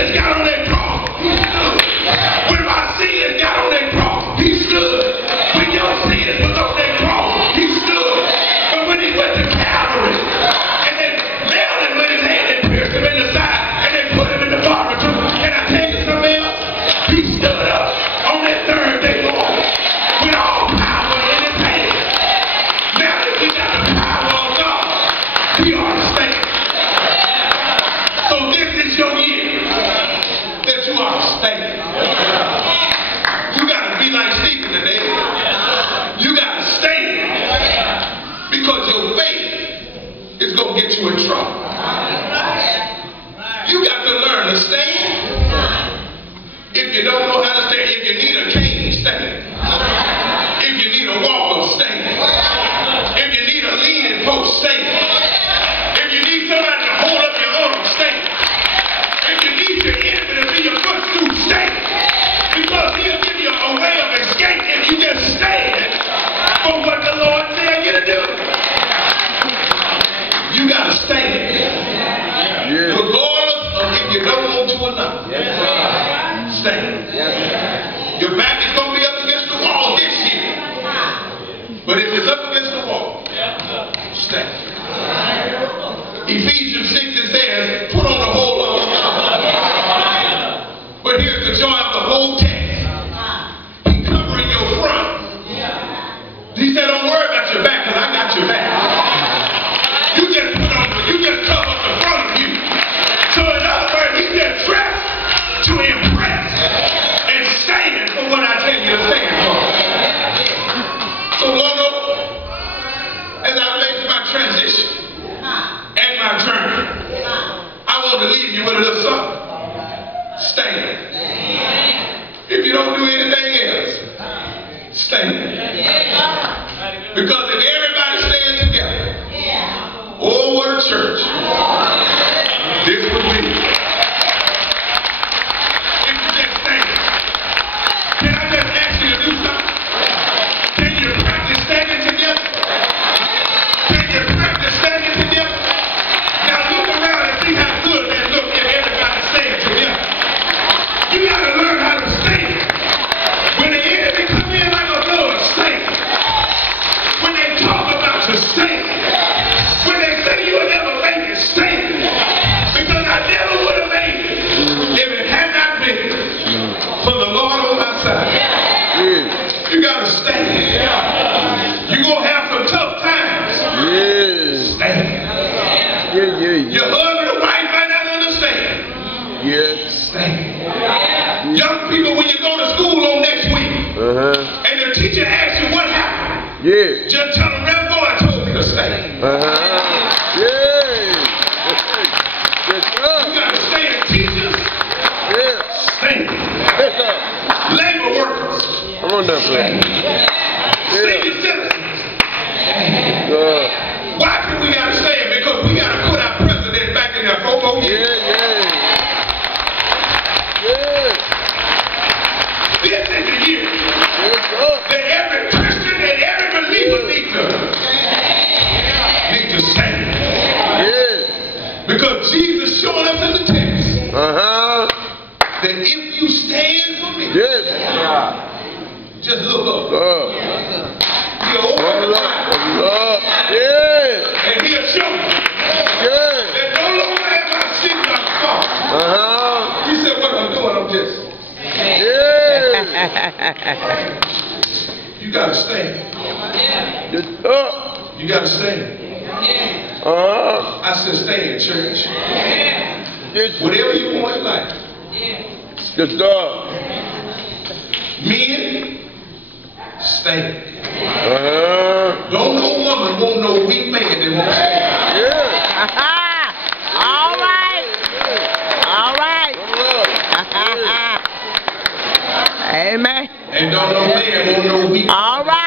sins got on that cross, he stood. When my sins got on that cross, he stood. When your sins was on that cross, he stood. But when he went to Calvary, and they nailed him with his hand and pierced him in the side, and they put him in the barber too. Can I tell you something else? He stood up on that third day morning with all power in his hand. Now that we got the power of God, we are to stand. So this is your year that you are to stand. You got to be like Stephen today. You got to stand because your faith is going to get you in trouble. You got to learn to stand. If you don't know how to stand, if you need a cane, stand. If you need a walker, stand. If you need a leaning post, stand. If you need somebody to hold up your arm, stand. If you need your enemy to be your footstool, stand. Because he'll give you a way of escape if you just stand for what the Lord tells you to do. You got to stand. Regardless of if you don't want to or not. Stand. Your back is going to be up against the wall this year. But if it's up against the wall, stand. Ephesians 6 it says, put on the whole armor. But here's the joy of the whole text. He's covering your front. He said, don't worry about your back, because I got your back. You just cover up the front of you. So in other words, he just dressed to impress and stand for what I tell you to stand for. So Lonoke, as I make my transition and my journey, I want to leave you with a little something. Stand. If you don't do anything else, stand. Because if everybody stands together, oh, what a church this would be. If you just stand. Can I just ask you to do something? Can you practice standing together? Can you practice standing together? Now look around and see how good that looks if everybody stands together. You got to learn how to stand. When the enemy comes in like a flood, stand. When they talk about you, stand. When they say you'll never make it, stand. Because I never would have made it if it had not been for the Lord on my side. You got to stand. You're going to have some tough times. Stand. Your husband or wife might not understand. Stand. Young people, when you go to school on next week, and the teacher asks you what happened, just tell them that boy told me to stand. You got to stand, teachers. Stand. Labor workers. Come on now, stand. Senior citizens. Why can we got to stand? Because we got to put our president back in there for 4 years. This is the year that every Christian and every believer need to stand. Because Jesus showed us in the text that if you stand for me, just look up. He'll open the Bible. And he'll show you that no longer am I sitting on the cross. He said, what I'm doing, I'm just. You gotta stand. You gotta stand. I said stand, church. Whatever you want in life. Men, stand. Don't no woman want no weak man that won't stand. All right. Amen. And don't no man want no weak man. All right.